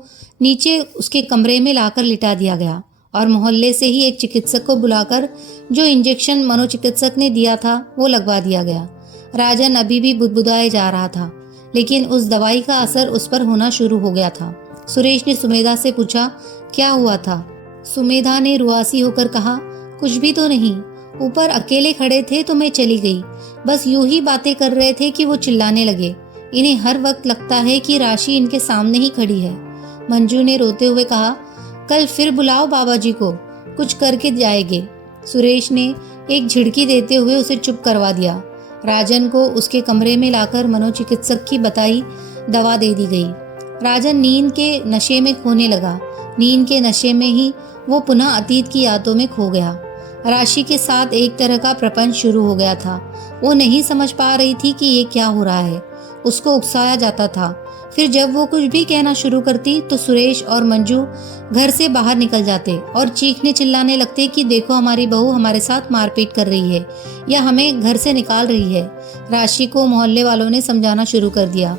नीचे उसके कमरे में लाकर लिटा दिया गया और मोहल्ले से ही एक चिकित्सक को बुलाकर जो इंजेक्शन मनोचिकित्सक ने दिया था वो लगवा दिया गया। राजन अभी भी बुदबुदाए जा रहा था, लेकिन उस दवाई का असर उस पर होना शुरू हो गया था। सुरेश ने सुमेधा से पूछा, क्या हुआ था? सुमेधा ने रुआसी होकर कहा, कुछ भी तो नहीं, ऊपर अकेले खड़े थे तो मैं चली गई। बस यूं ही बातें कर रहे थे कि वो चिल्लाने लगे। इन्हें हर वक्त लगता है कि राशि इनके सामने ही खड़ी है। मंजू ने रोते हुए कहा, कल फिर बुलाओ बाबा जी को, कुछ करके जाएंगे। सुरेश ने एक झिड़की देते हुए उसे चुप करवा दिया। राजन को उसके कमरे में लाकर मनोचिकित्सक की बताई दवा दे दी गई। राजन नींद के नशे में खोने लगा। नींद के नशे में ही वो पुनः अतीत की यादों में खो गया। राशि के साथ एक तरह का प्रपंच शुरू हो गया था। वो नहीं समझ पा रही थी कि ये क्या हो रहा है। उसको उकसाया जाता था। फिर जब वो कुछ भी कहना शुरू करती तो सुरेश और मंजू घर से बाहर निकल जाते और चीखने चिल्लाने लगते कि देखो, हमारी बहू हमारे साथ मारपीट कर रही है या हमें घर से निकाल रही है। राशि को मोहल्ले वालों ने समझाना शुरू कर दिया,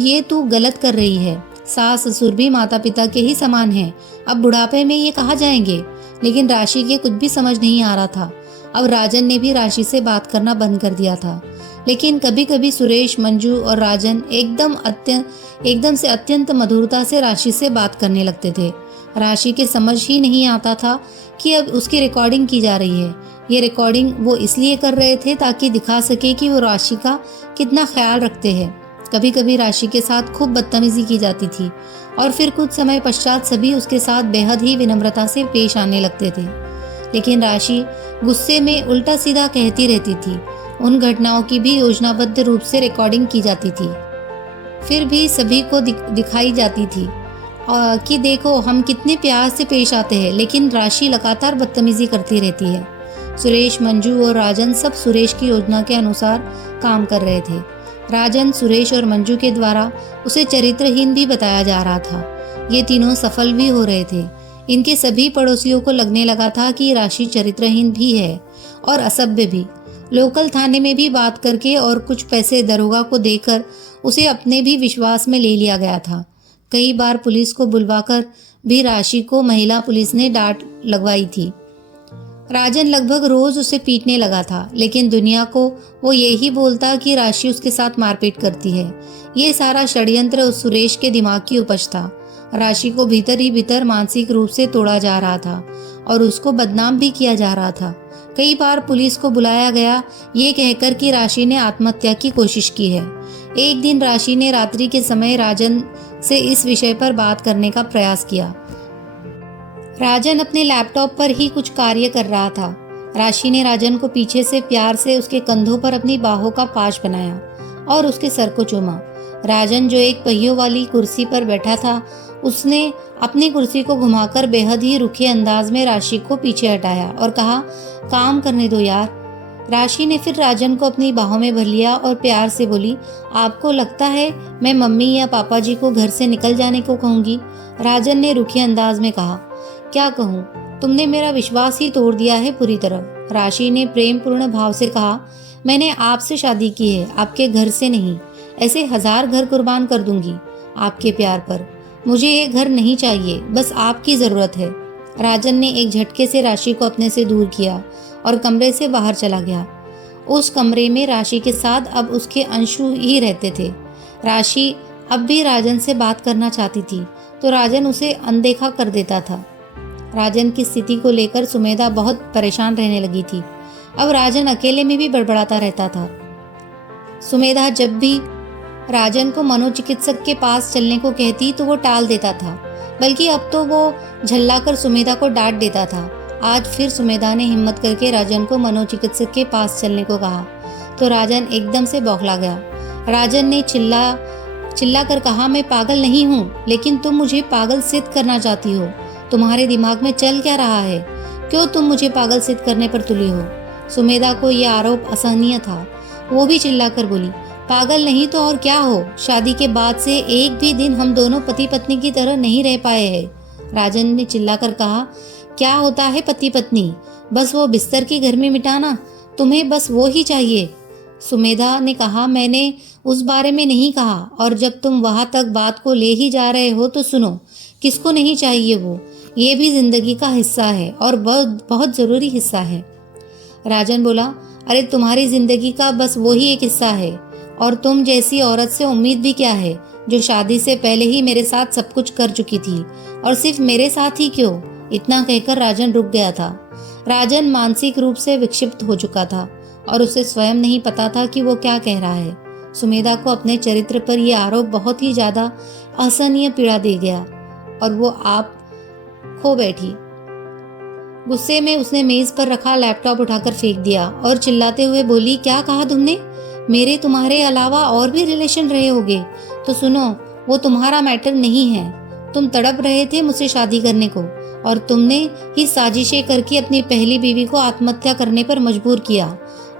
ये तू गलत कर रही है। सास ससुर भी माता पिता के ही समान हैं। अब बुढ़ापे में ये कहाँ जाएंगे? लेकिन राशि के कुछ भी समझ नहीं आ रहा था। अब राजन ने भी राशि से बात करना बंद कर दिया था। लेकिन कभी कभी सुरेश, मंजू और राजन एकदम से अत्यंत मधुरता से राशि से बात करने लगते थे। राशि के समझ ही नहीं आता था कि अब उसकी रिकॉर्डिंग की जा रही है। ये रिकॉर्डिंग वो इसलिए कर रहे थे ताकि दिखा सके कि वो राशि का कितना ख्याल रखते हैं। कभी कभी राशि के साथ खूब बदतमीजी की जाती थी और फिर कुछ समय पश्चात सभी उसके साथ बेहद ही विनम्रता से पेश आने लगते थे। लेकिन राशि गुस्से में उल्टा सीधा कहती रहती थी। उन घटनाओं की भी योजनाबद्ध रूप से रिकॉर्डिंग की जाती थी। फिर भी सभी को दिखाई जाती थी कि देखो हम कितने प्यार से पेश आते हैं, लेकिन राशि लगातार बदतमीजी करती रहती है। सुरेश, मंजू और राजन सब सुरेश की योजना के अनुसार काम कर रहे थे। राजन, सुरेश और मंजू के द्वारा उसे चरित्रहीन भी बताया जा रहा था। ये तीनों सफल भी हो रहे थे। इनके सभी पड़ोसियों को लगने लगा था कि राशि चरित्रहीन भी है और असभ्य भी। लोकल थाने में भी बात करके और कुछ पैसे दरोगा को देकर उसे अपने भी विश्वास में ले लिया गया था। कई बार पुलिस को बुलवाकर भी राशि को महिला पुलिस ने डांट लगवाई थी। राजन लगभग रोज उसे पीटने लगा था, लेकिन दुनिया को वो यही बोलता कि राशि उसके साथ मारपीट करती है। ये सारा षड्यंत्र उस सुरेश के दिमाग की उपज था। राशि को भीतर ही भीतर मानसिक रूप से तोड़ा जा रहा था और उसको बदनाम भी किया जा रहा था। कई बार पुलिस को बुलाया गया ये कहकर कि राशि ने आत्महत्या की कोशिश की है। एक दिन राशि ने रात्रि के समय राजन से इस विषय पर बात करने का प्रयास किया। राजन अपने लैपटॉप पर ही कुछ कार्य कर रहा था। राशि ने राजन को पीछे से प्यार से उसके कंधों पर अपनी बाहों का पाश बनाया और उसके सर को चूमा। राजन जो एक पहियों वाली कुर्सी पर बैठा था, उसने अपनी कुर्सी को घुमाकर बेहद ही रुखे अंदाज में राशि को पीछे हटाया और कहा, काम करने दो यार। राशि ने फिर राजन को अपनी बाहों में भर लिया और प्यार से बोली, आपको लगता है मैं मम्मी या पापा जी को घर से निकल जाने को कहूँगी? राजन ने रुखे अंदाज में कहा, क्या कहूँ, तुमने मेरा विश्वास ही तोड़ दिया है पूरी तरह। राशि ने प्रेम पूर्ण भाव से कहा, मैंने आपसे शादी की है, आपके घर से नहीं। ऐसे 1000 घर कुर्बान कर दूंगी आपके प्यार पर। मुझे ये घर नहीं चाहिए, बस आपकी जरूरत है। राजन ने एक झटके से राशि को अपने से दूर किया और कमरे से बाहर चला गया। उस कमरे में राशि के साथ अब उसके अंशु ही रहते थे। राशि अब भी राजन से बात करना चाहती थी तो राजन उसे अनदेखा कर देता था। राजन की स्थिति को लेकर सुमेधा बहुत परेशान रहने लगी थी। अब राजन अकेले में भी बड़बड़ाता रहता था। सुमेधा जब भी राजन को मनोचिकित्सक के पास चलने को कहती तो वो टाल देता था, बल्कि अब तो वो झल्लाकर सुमेधा को डांट देता था। आज फिर सुमेधा ने हिम्मत करके राजन को मनोचिकित्सक के पास चलने को कहा तो राजन एकदम से बौखला गया। राजन ने चिल्ला कर कहा, मैं पागल नहीं हूँ, लेकिन तुम मुझे पागल सिद्ध करना चाहती हो। तुम्हारे दिमाग में चल क्या रहा है? क्यों तुम मुझे पागल सिद्ध करने पर तुली हो? सुमेधा को यह आरोप असहनीय था। वो भी चिल्लाकर बोली, पागल नहीं तो और क्या हो? शादी के बाद से एक भी दिन हम दोनों पति पत्नी की तरह नहीं रह पाए हैं। राजन ने चिल्लाकर कहा, क्या होता है पति पत्नी? बस वो बिस्तर की गर्मी मिटाना, तुम्हें बस वो ही चाहिए। सुमेधा ने कहा, मैंने उस बारे में नहीं कहा, और जब तुम वहां तक बात को ले ही जा रहे हो तो सुनो, किसको नहीं चाहिए वो? ये भी जिंदगी का हिस्सा है और बहुत बहुत जरूरी हिस्सा है। राजन बोला, अरे तुम्हारी जिंदगी का बस वो ही एक हिस्सा है, और तुम जैसी औरत से उम्मीद भी क्या है जो शादी से पहले ही मेरे साथ सब कुछ कर चुकी थी, और सिर्फ मेरे साथ ही क्यों? इतना कहकर राजन रुक गया था। राजन मानसिक रूप से विक्षिप्त हो चुका था और उसे स्वयं नहीं पता था कि वो क्या कह रहा है। सुमेधा को अपने चरित्र पर यह आरोप बहुत ही ज्यादा असहनीय पीड़ा दे गया और वो आप खो बैठी। गुस्से में उसने मेज पर रखा लैपटॉप उठाकर फेंक दिया और चिल्लाते हुए बोली, क्या कहा तुमने? मेरे तुम्हारे अलावा और भी रिलेशन रहे होंगे तो सुनो, वो तुम्हारा मैटर नहीं है। तुम तड़प रहे थे मुझसे शादी करने को, और तुमने ही साजिशें करके अपनी पहली बीवी को आत्महत्या करने पर मजबूर किया,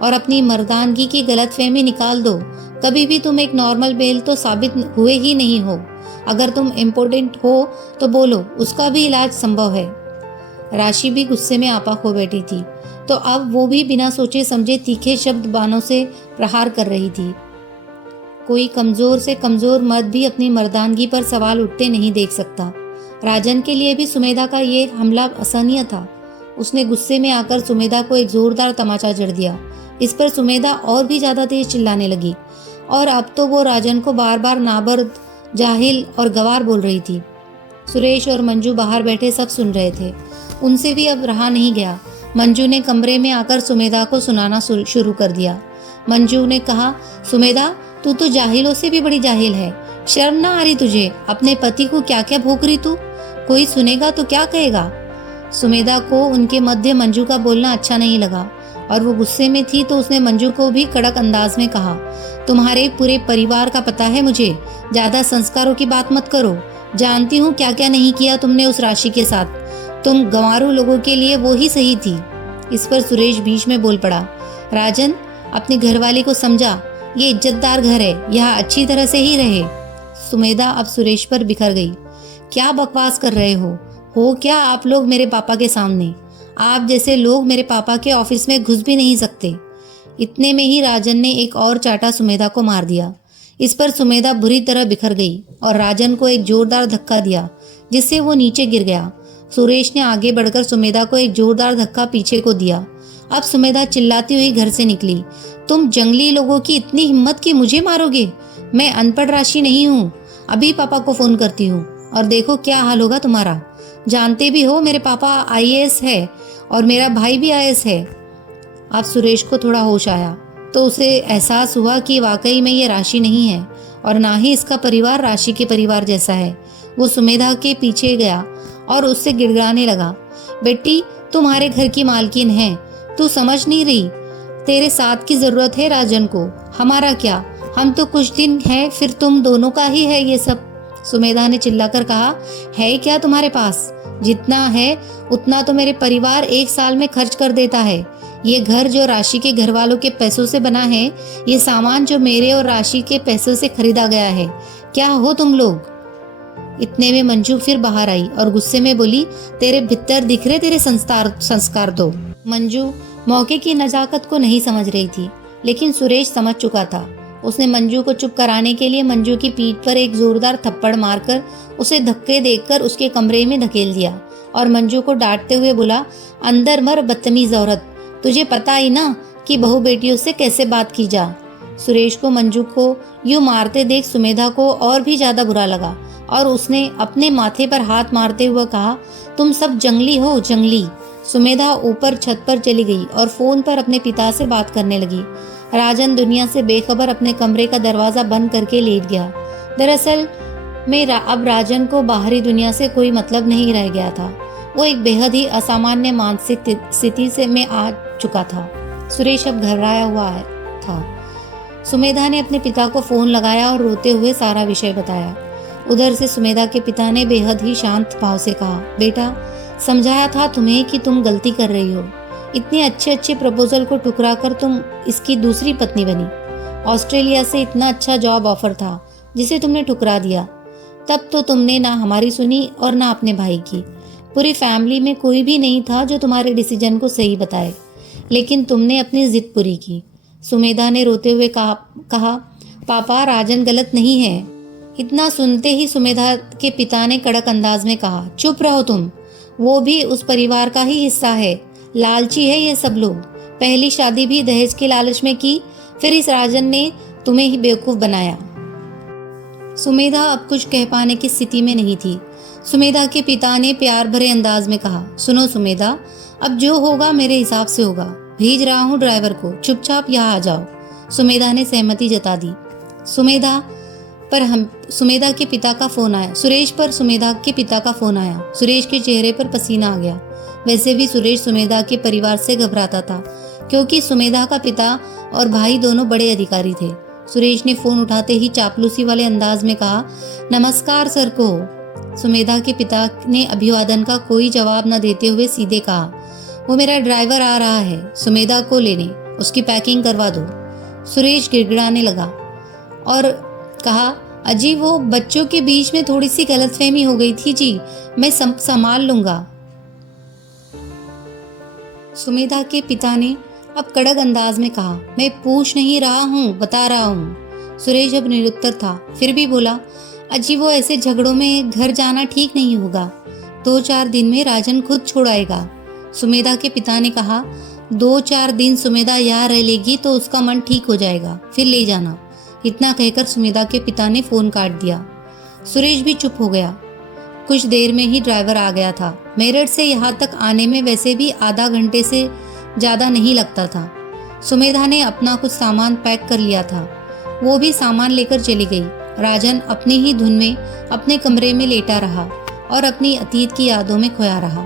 और अपनी मर्दानगी की गलतफहमी निकाल दो। कभी भी तुम एक नॉर्मल बेल तो साबित हुए ही नहीं हो। अगर तुम इम्पोर्टेंट हो तो बोलो, उसका भी इलाज संभव है। राशि भी गुस्से में आपा खो बैठी थी, तो अब वो भी बिना सोचे समझे तीखे शब्द बाणों से प्रहार कर रही थी। कोई कमजोर से कमजोर मर्द भी अपनी मर्दानगी पर सवाल उठते नहीं देख सकता। राजन के लिए भी सुमेधा का ये हमला असहनीय था। उसने गुस्से में आकर सुमेधा को एक जोरदार तमाचा जड़ दिया। इस पर सुमेधा और भी ज्यादा तेज चिल्लाने लगी, और अब तो वो राजन को बार बार नाबर्द, जाहिल और गवार बोल रही थी। सुरेश और मंजू बाहर बैठे सब सुन रहे थे। उनसे भी अब रहा नहीं गया। मंजू ने कमरे में आकर सुमेधा को सुनाना शुरू कर दिया। मंजू ने कहा, सुमेधा, तू तो जाहिलों से भी बड़ी जाहिल है। शर्म ना आ रही तुझे? अपने पति को क्या क्या भोग रही तू? कोई सुनेगा तो क्या कहेगा? सुमेधा को उनके मध्य मंजू का बोलना अच्छा नहीं लगा और वो गुस्से में थी, तो उसने मंजू को भी कड़क अंदाज में कहा, तुम्हारे पूरे परिवार का पता है मुझे, ज्यादा संस्कारों की बात मत करो। जानती हूँ क्या क्या नहीं किया तुमने उस राशि के साथ। तुम गंवारू लोगों के लिए वो ही सही थी। इस पर सुरेश बीच में बोल पड़ा, राजन, अपनी घरवाली को समझा, ये इज्जतदार घर है, यहाँ अच्छी तरह से ही रहे। सुमेधा अब सुरेश पर बिखर गई। क्या बकवास कर रहे हो क्या आप लोग मेरे पापा के सामने? आप जैसे लोग मेरे पापा के ऑफिस में घुस भी नहीं सकते। इतने में ही राजन ने एक और चाटा सुमेधा को मार दिया। इस पर सुमेधा बुरी तरह बिखर गई और राजन को एक जोरदार धक्का दिया, जिससे वो नीचे गिर गया। सुरेश ने आगे बढ़कर सुमेधा को एक जोरदार धक्का पीछे को दिया। अब सुमेधा चिल्लाती हुई घर से निकली। तुम जंगली लोगों की इतनी हिम्मत कि मुझे मारोगे? मैं अनपढ़ राशि नहीं हूँ। अभी पापा को फोन करती हूँ। और देखो क्या हाल होगा तुम्हारा। जानते भी हो मेरे पापा आईएएस है और मेरा भाई भी आईएएस है। अब सुरेश को थोड़ा होश आया तो उसे एहसास हुआ कि वाकई में ये राशि नहीं है और ना ही इसका परिवार राशि के परिवार जैसा है। वो सुमेधा के पीछे गया और उससे गिड़गिड़ाने लगा, बेटी तुम्हारे घर की मालकिन है, तू समझ नहीं रही, तेरे साथ की जरूरत है राजन को, हमारा क्या, हम तो कुछ दिन है फिर तुम दोनों का ही है ये सब। सुमेधा ने चिल्लाकर कहा, है क्या तुम्हारे पास? जितना है उतना तो मेरे परिवार एक साल में खर्च कर देता है। ये घर जो राशि के घर वालों के पैसों से बना है, ये सामान जो मेरे और राशि के पैसों से खरीदा गया है। क्या हो तुम लोग? इतने में मंजू फिर बाहर आई और गुस्से में बोली, तेरे भीतर दिख रहे तेरे संस्कार दो। मंजू मौके की नजाकत को नहीं समझ रही थी, लेकिन सुरेश समझ चुका था। उसने मंजू को चुप कराने के लिए मंजू की पीठ पर एक जोरदार थप्पड़ मारकर उसे धक्के देकर उसके कमरे में धकेल दिया और मंजू को डांटते हुए बोला, अंदर मर बदतमीज औरत, तुझे पता ही ना कि बहू बेटियों से कैसे बात की जा। सुरेश को मंजू को यूं मारते देख सुमेधा को और भी ज्यादा बुरा लगा और उसने अपने माथे पर हाथ मारते हुए कहा, तुम सब जंगली हो, जंगली। सुमेधा ऊपर छत पर चली गई और फोन पर अपने पिता से बात करने लगी। राजन दुनिया से बेखबर अपने कमरे का दरवाजा बंद करके लेट गया। दरअसल में अब राजन को बाहरी दुनिया से कोई मतलब नहीं रह गया था। वो एक बेहद ही असामान्य मानसिक स्थिति से में आ चुका था। सुरेश अब घबराया हुआ था। सुमेधा ने अपने पिता को फोन लगाया और रोते हुए सारा विषय बताया। उधर से सुमेधा के पिता ने बेहद ही शांत भाव से कहा, बेटा समझाया था तुम्हें कि तुम गलती कर रही हो। इतने अच्छे अच्छे प्रपोजल को ठुकरा कर तुम इसकी दूसरी पत्नी बनी। ऑस्ट्रेलिया से इतना अच्छा जॉब ऑफर था जिसे तुमने ठुकरा दिया। तब तो तुमने ना हमारी सुनी और ना अपने भाई की। पूरी फैमिली में कोई भी नहीं था जो तुम्हारे डिसीजन को सही बताए, लेकिन तुमने अपनी जिद पूरी की। सुमेधा ने रोते हुए कहा, पापा राजन गलत नहीं है। इतना सुनते ही सुमेधा के पिता ने कड़क अंदाज में कहा, चुप रहो तुम, वो भी उस परिवार का ही हिस्सा है। लालची है ये सब लोग। पहली शादी भी दहेज के लालच में की, फिर इस राजन ने तुम्हें ही बेवकूफ बनाया। सुमेधा अब कुछ कह पाने की स्थिति में नहीं थी। सुमेधा के पिता ने प्यार भरे अंदाज में कहा, सुनो सुमेधा, अब जो होगा मेरे हिसाब से होगा। भेज रहा हूँ ड्राइवर को, चुपचाप यहाँ आ जाओ। सुमेधा ने सहमति जता दी। सुमेधा के पिता का फोन आया। सुरेश के चेहरे पर पसीना आ गया। वैसे भी सुरेश सुमेधा के परिवार से घबराता था, क्योंकि सुमेधा का पिता और भाई दोनों बड़े अधिकारी थे। सुरेश ने फोन उठाते ही चापलूसी वाले अंदाज में कहा, नमस्कार सर को। सुमेधा के पिता ने अभिवादन का कोई जवाब न देते हुए सीधे कहा, वो मेरा ड्राइवर आ रहा है, सुमेधा को लेने, उसकी पैकिंग करवा दो। सुरेश गिड़गिड़ाने लगा और कहा, अजी वो बच्चों के बीच में थोड़ी सी गलतफहमी हो गई थी जी, मैं संभाल लूंगा। सुमेधा के पिता ने अब कड़क अंदाज में कहा, मैं पूछ नहीं रहा हूँ, बता रहा हूँ। सुरेश अब निरुत्तर था, फिर भी बोला, अजी वो ऐसे झगड़ों में घर जाना ठीक नहीं होगा। 2-4 दिन में राजन खुद छोड़ आएगा। सुमेधा के पिता ने कहा, 2-4 दिन सुमेधा यहाँ रह लेगी तो उसका मन ठीक हो जाएगा, फिर ले जाना। इतना कहकर सुमेधा के पिता ने फोन काट दिया। सुरेश भी चुप हो गया। कुछ देर में ही ड्राइवर आ गया था। मेरठ से यहाँ तक आने में वैसे भी आधा घंटे से ज़्यादा नहीं लगता था। सुमेधा ने अपना कुछ सामान पैक कर लिया था, वो भी सामान लेकर चली गई। राजन अपनी ही धुन में अपने कमरे में लेटा रहा और अपनी अतीत की यादों में खोया रहा।